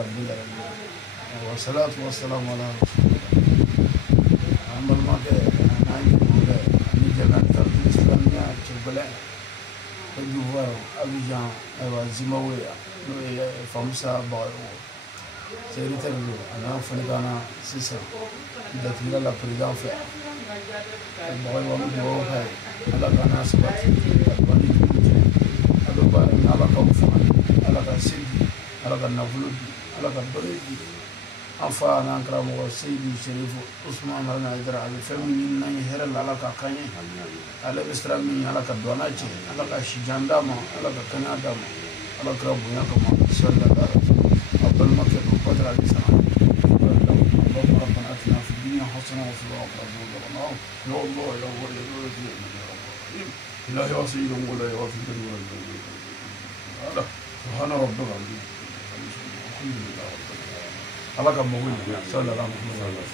رب العالمين والصلاة والسلام على رسول الله عمل ما كان نايم ولا نجمع تربي الإسلامية تقبله الجوار أبيجان أيوة زموية فمسا بايو سيرتلو أنا فنكانا سيسا دتيلا لا بريدان في بايو وامو هاي على كنا سبات بني توجه على بايو على كوفان على كسيدي على كنافلودي على كبريدي أنفا نانكرا مو سيدي شريف عثمان على نادر على فمين ناي هرل على كاكاني على بسترامي على كدواناتي على كشجانداما على كناداما على كرابويا كما سلا دار أبل مكة وقدر على سنة اللهم ربنا أتنا في الدنيا حسنة وفي الآخرة حسنة يا الله يا الله يا الله لا يعصي ولا يعصي هذا سبحان ربك الحمد لله على كم موجود صلى الله عليه وسلم